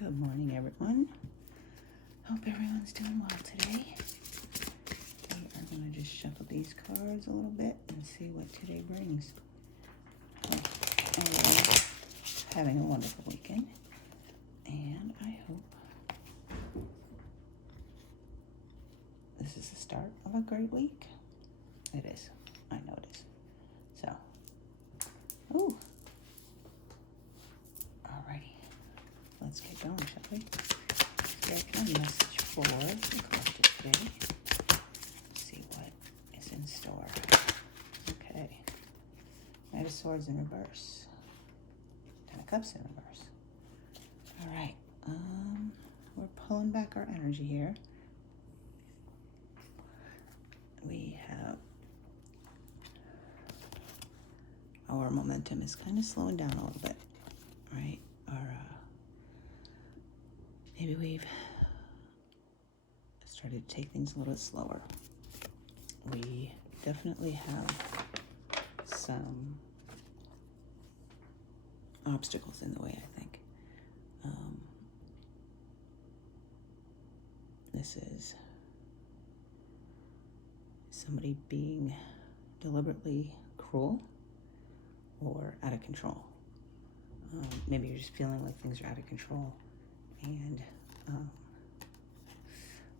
Good morning, everyone. Hope everyone's doing well today. We are going to just shuffle these cards a little bit and see what today brings. Hope everyone's having a wonderful weekend, and I hope this is the start of a great week. It is. I know it is. So, ooh. Alrighty. Let's get going, shall we? Spiritual message for the collective today. Let's see what is in store. Okay. Knight of Swords in reverse. Ten of Cups in reverse. Alright. We're pulling back our energy here. We have our momentum is kind of slowing down a little bit, right? Maybe we've started to take things a little bit slower. We definitely have some obstacles in the way, I think. This is somebody being deliberately cruel or out of control. Maybe you're just feeling like things are out of control. And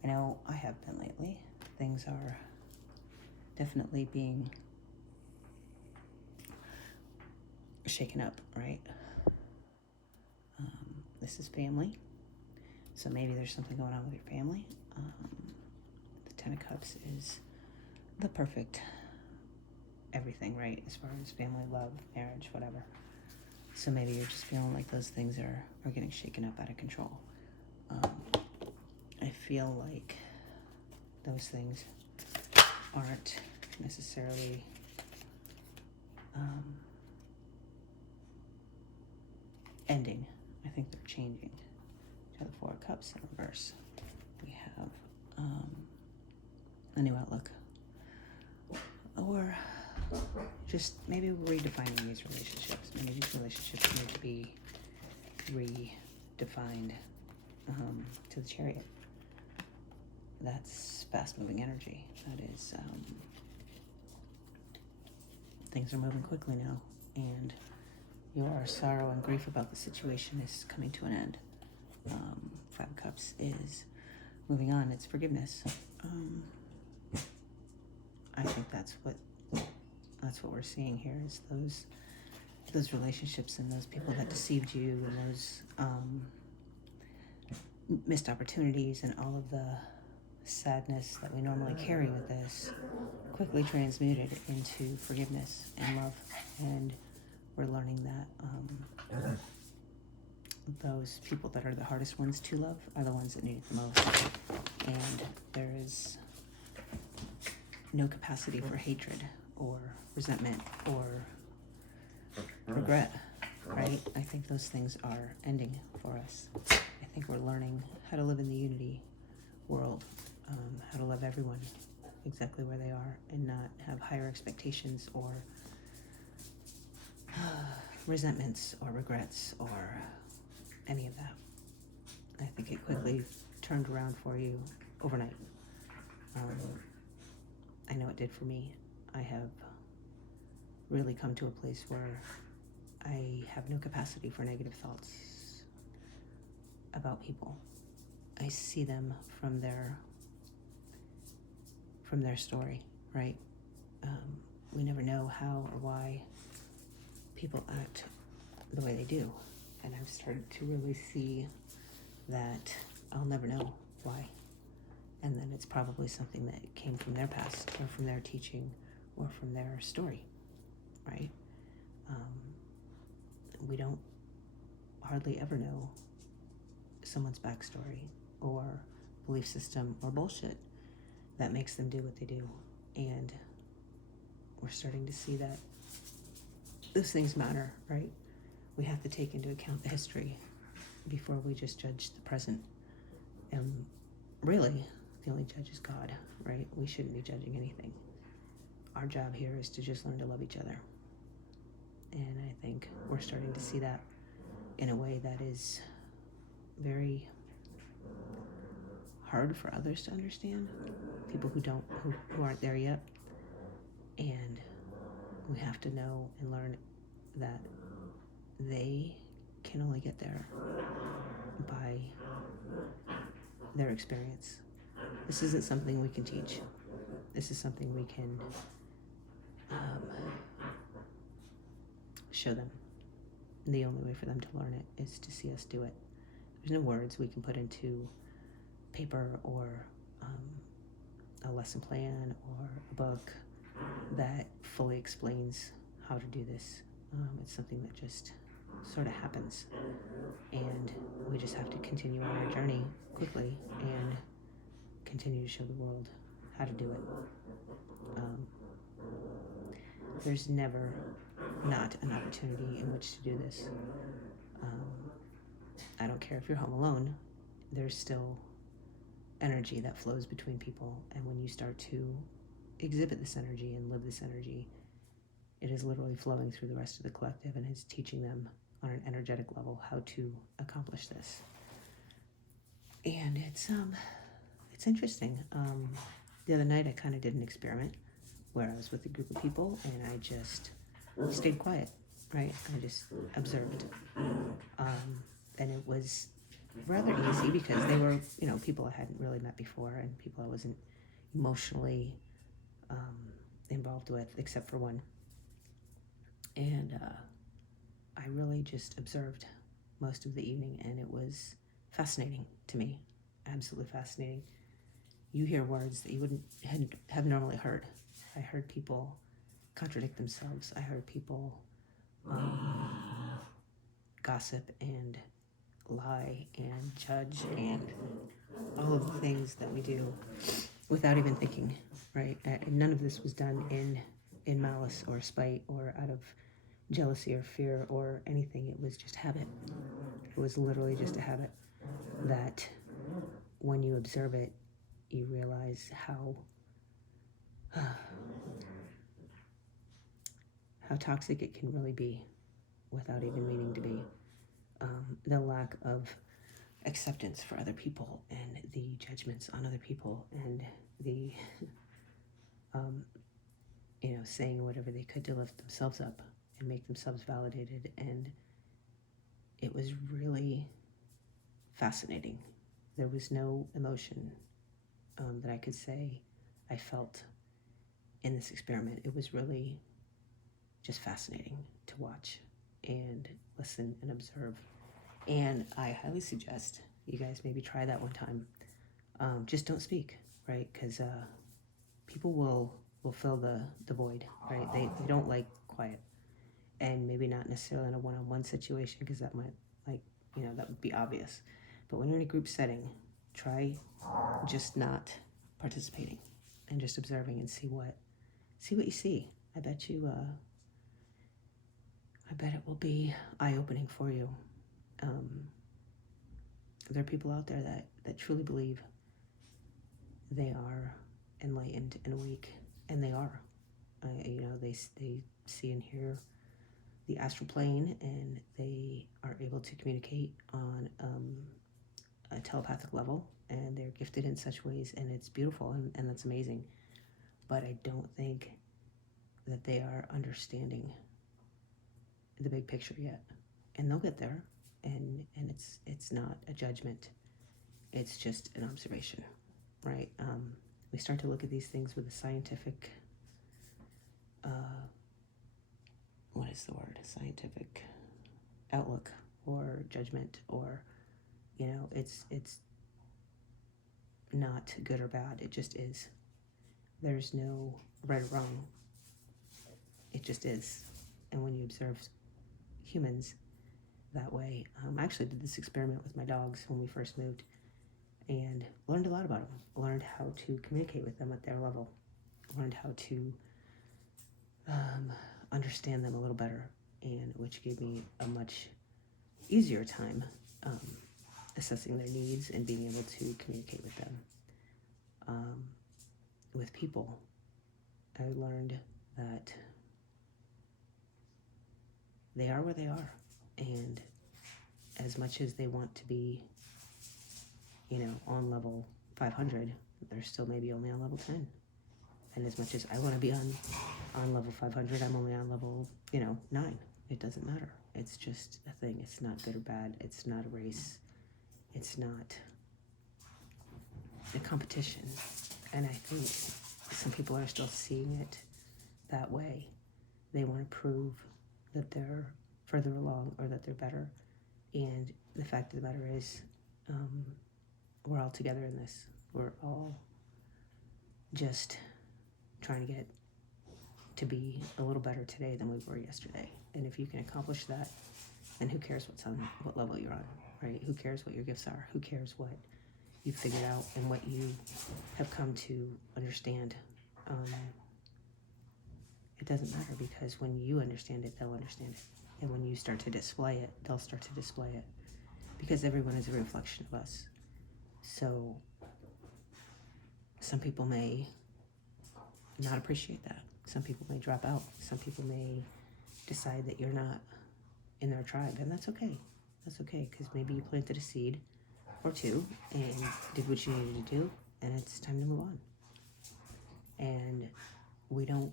I know I have been lately. Things are definitely being shaken up, right? This is family. So maybe there's something going on with your family. The Ten of Cups is the perfect everything, right? As far as family, love, marriage, whatever. So maybe you're just feeling like those things are getting shaken up out of control. I feel like those things aren't necessarily ending. I think they're changing. To the Four of Cups in reverse. We have a new outlook. Or just maybe redefining these relationships. Maybe these relationships need to be redefined to the Chariot. That's fast-moving energy. That is, things are moving quickly now, and your sorrow and grief about the situation is coming to an end. Five of Cups is moving on. It's forgiveness. I think that's what we're seeing here is those relationships and those people that deceived you and those missed opportunities and all of the sadness that we normally carry with this quickly transmuted into forgiveness and love. And we're learning that those people that are the hardest ones to love are the ones that need it the most. And there is no capacity for hatred or resentment or regret, right? I think those things are ending for us. I think we're learning how to live in the unity world, how to love everyone exactly where they are and not have higher expectations or resentments or regrets or any of that. I think it quickly turned around for you overnight. I know it did for me. I have really come to a place where I have no capacity for negative thoughts about people. I see them from their story, right? We never know how or why people act the way they do. And I've started to really see that I'll never know why. And then it's probably something that came from their past or from their teaching or from their story, right? We don't hardly ever know someone's backstory or belief system or bullshit that makes them do what they do. And we're starting to see that those things matter, right? We have to take into account the history before we just judge the present. And really, the only judge is God, right? We shouldn't be judging anything. Our job here is to just learn to love each other. And I think we're starting to see that in a way that is very hard for others to understand, people who aren't there yet. And we have to know and learn that they can only get there by their experience. This isn't something we can teach. This is something we can show them. And the only way for them to learn it is to see us do it. There's no words we can put into paper or a lesson plan or a book that fully explains how to do this. It's something that just sort of happens, and we just have to continue on our journey quickly and continue to show the world how to do it. There's never not an opportunity in which to do this. I don't care if you're home alone, there's still energy that flows between people, and when you start to exhibit this energy and live this energy, it is literally flowing through the rest of the collective and is teaching them on an energetic level how to accomplish this. And it's interesting. The other night I kind of did an experiment where I was with a group of people and I just stayed quiet, right? I just observed. And it was rather easy because they were, people I hadn't really met before and people I wasn't emotionally involved with, except for one. And I really just observed most of the evening, and it was fascinating to me, absolutely fascinating. You hear words that you wouldn't have normally heard. I heard people contradict themselves. I heard people gossip and lie and judge and all of the things that we do without even thinking, right? None of this was done in malice or spite or out of jealousy or fear or anything. It was just habit. It was literally just a habit that when you observe it, you realize how toxic it can really be without even meaning to be. The lack of acceptance for other people and the judgments on other people and the saying whatever they could to lift themselves up and make themselves validated. And it was really fascinating. There was no emotion that I could say I felt in this experiment. It was really just fascinating to watch and listen and observe. And I highly suggest you guys maybe try that one time. Just don't speak, right? Because people will fill the void, right? They don't like quiet. And maybe not necessarily in a one-on-one situation, because that might, that would be obvious. But when you're in a group setting, try just not participating and just observing and see what you see. I bet it will be eye-opening for you. There are people out there that truly believe they are enlightened and awake, and they are. They see and hear the astral plane, and they are able to communicate on a telepathic level, and they're gifted in such ways, and it's beautiful, and that's amazing. But I don't think that they are understanding the big picture yet, and they'll get there. And it's not a judgment, it's just an observation, right? We start to look at these things with a scientific scientific outlook or judgment, or it's not good or bad. It just is. There's no right or wrong. It just is. And when you observe humans that way, I actually did this experiment with my dogs when we first moved and learned a lot about them. Learned how to communicate with them at their level. Learned how to understand them a little better, and which gave me a much easier time assessing their needs and being able to communicate with them. With people, I learned that they are where they are, and as much as they want to be on level 500, they're still maybe only on level 10. And as much as I want to be on level 500, I'm only on level, 9. It doesn't matter. It's just a thing. It's not good or bad. It's not a race. It's not a competition. And I think some people are still seeing it that way. They want to prove that they're further along or that they're better. And the fact of the matter is, we're all together in this. We're all just trying to get to be a little better today than we were yesterday. And if you can accomplish that, then who cares what level you're on, right? Who cares what your gifts are? Who cares what you figured out and what you have come to understand? It doesn't matter, because when you understand it, they'll understand it. And when you start to display it, they'll start to display it, because everyone is a reflection of us. So some people may not appreciate that. Some people may drop out. Some people may decide that you're not in their tribe, and that's okay. That's okay, because maybe you planted a seed or two and did what you needed to do, and it's time to move on. And we don't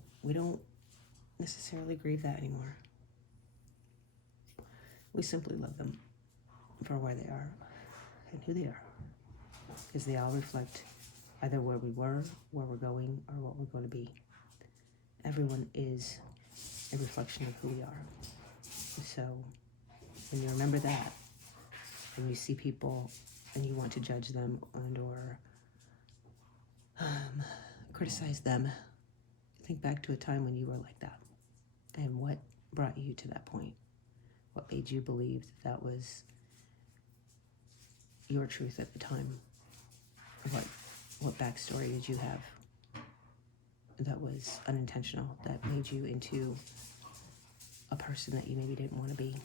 necessarily grieve that anymore. We simply love them for where they are and who they are, because they all reflect either where we were, where we're going, or what we're going to be. Everyone is a reflection of who we are. So when you remember that, and you see people and you want to judge them and or criticize them, think back to a time when you were like that, and what brought you to that point. What made you believe that was your truth at the time? What backstory did you have that was unintentional, that made you into a person that you maybe didn't want to be?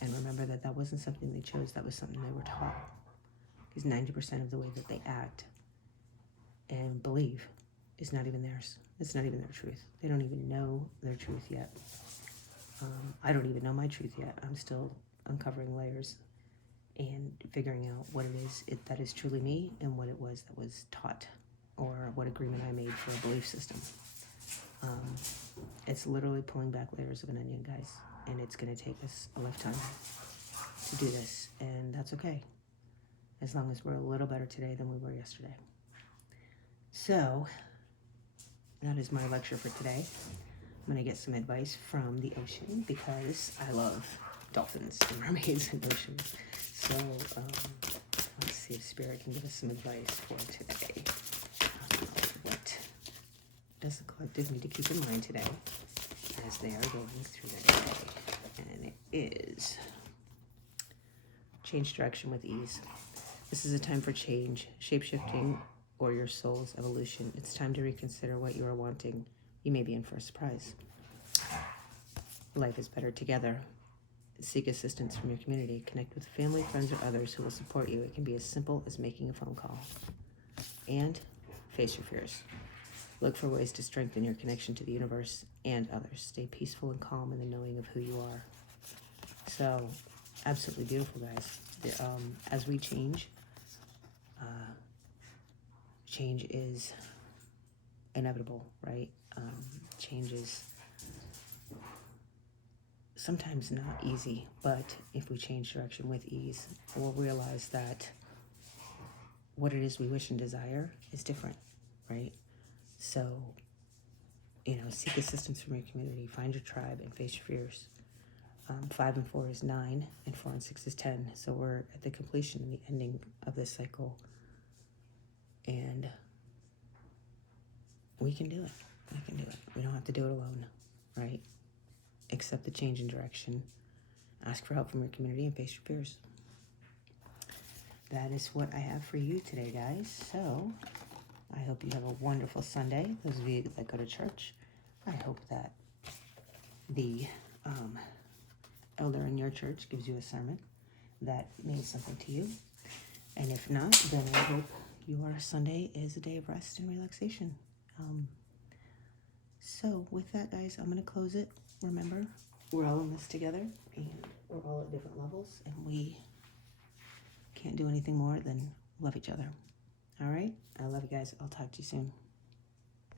And remember that wasn't something they chose, that was something they were taught. Because 90% of the way that they act and believe is not even theirs. It's not even their truth. They don't even know their truth yet. I don't even know my truth yet. I'm still uncovering layers and figuring out what it is that is truly me, and what it was that was taught, or what agreement I made for a belief system. It's literally pulling back layers of an onion, guys, and it's going to take us a lifetime to do this, and that's okay, as long as we're a little better today than we were yesterday. So that is my lecture for today. I'm going to get some advice from the ocean, because I love dolphins and mermaids and oceans. So let's see if Spirit can give us some advice for today. What does the collective need to keep in mind today as they are going through their day? And it is change direction with ease. This is a time for change, shape-shifting, or your soul's evolution. It's time to reconsider what you are wanting. You may be in for a surprise. Life is better together. Seek assistance from your community. Connect with family, friends, or others who will support you. It can be as simple as making a phone call. And face your fears. Look for ways to strengthen your connection to the universe and others. Stay peaceful and calm in the knowing of who you are. So, absolutely beautiful, guys. As we change, change is inevitable, right? Change is sometimes not easy, but if we change direction with ease, we'll realize that what it is we wish and desire is different, right? So, seek assistance from your community, find your tribe, and face your fears. 5 and 4 is 9, and 4 and 6 is 10. So we're at the completion and the ending of this cycle, and we can do it. We can do it. We don't have to do it alone, right? Accept the change in direction, ask for help from your community, and face your fears. That is what I have for you today, guys. So I hope you have a wonderful Sunday. Those of you that go to church, I hope that the elder in your church gives you a sermon that means something to you. And if not, then I hope your Sunday is a day of rest and relaxation. So with that, guys, I'm going to close it. Remember, we're all in this together, and we're all at different levels, and we can't do anything more than love each other. All right? I love you guys. I'll talk to you soon.